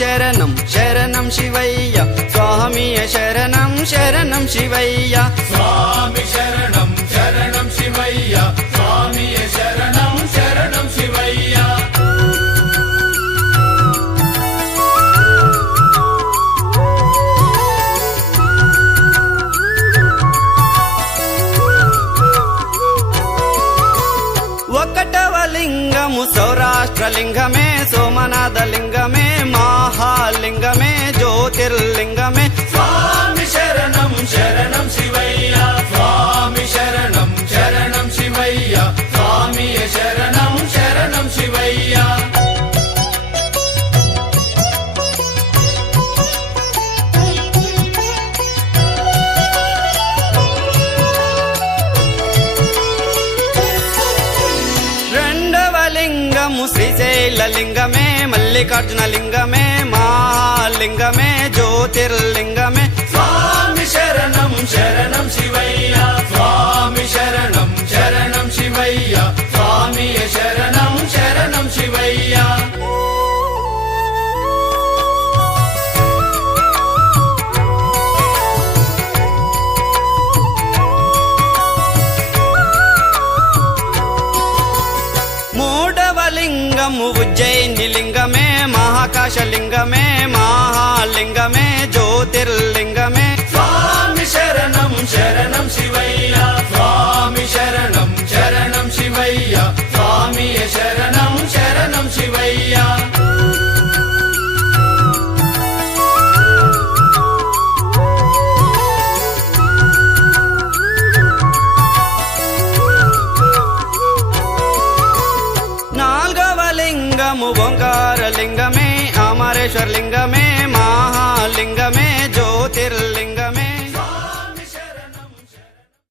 శరణం శరణం శివయ్య స్వామియ శరణం శరణం శివయ్య స్వామి శరణం శరణం శివయ్య స్వామియ శరణం శరణం శివయ్య ఒకటవ లింగము సౌరాష్ట్ర లింగమే సోమనాథ లింగమే మహాలింగమే జ్యోతిర్లింగమే స్వామి శరణం శరణం శివయ్య స్వామి శరణం శరణం శివయ్య స్వామియ శరణం శరణం శివయ్య రెండవ లింగము శ్రీశైల లింగమే మల్లికార్జున లింగమే మహాలింగమే జ్యోతిర్లింగమే స్వామి శరణం శరణం శివయ్య స్వామి శరణం శరణం శివయ్య స్వామియ శరణం శరణం శివయ్య మూడవ లింగము ఉజ్జయిని లింగమే మహాకాశ లింగమే మహాలింగమే జ్యోతిర్లింగమే స్వామి శరణం శరణం శివయ్య స్వామి శరణం శరణం శివయ్య స్వామియ శరణం శరణం శివయ్య నాల్గవ లింగము ఓంకార లింగమే అమరేశ్వర లింగమే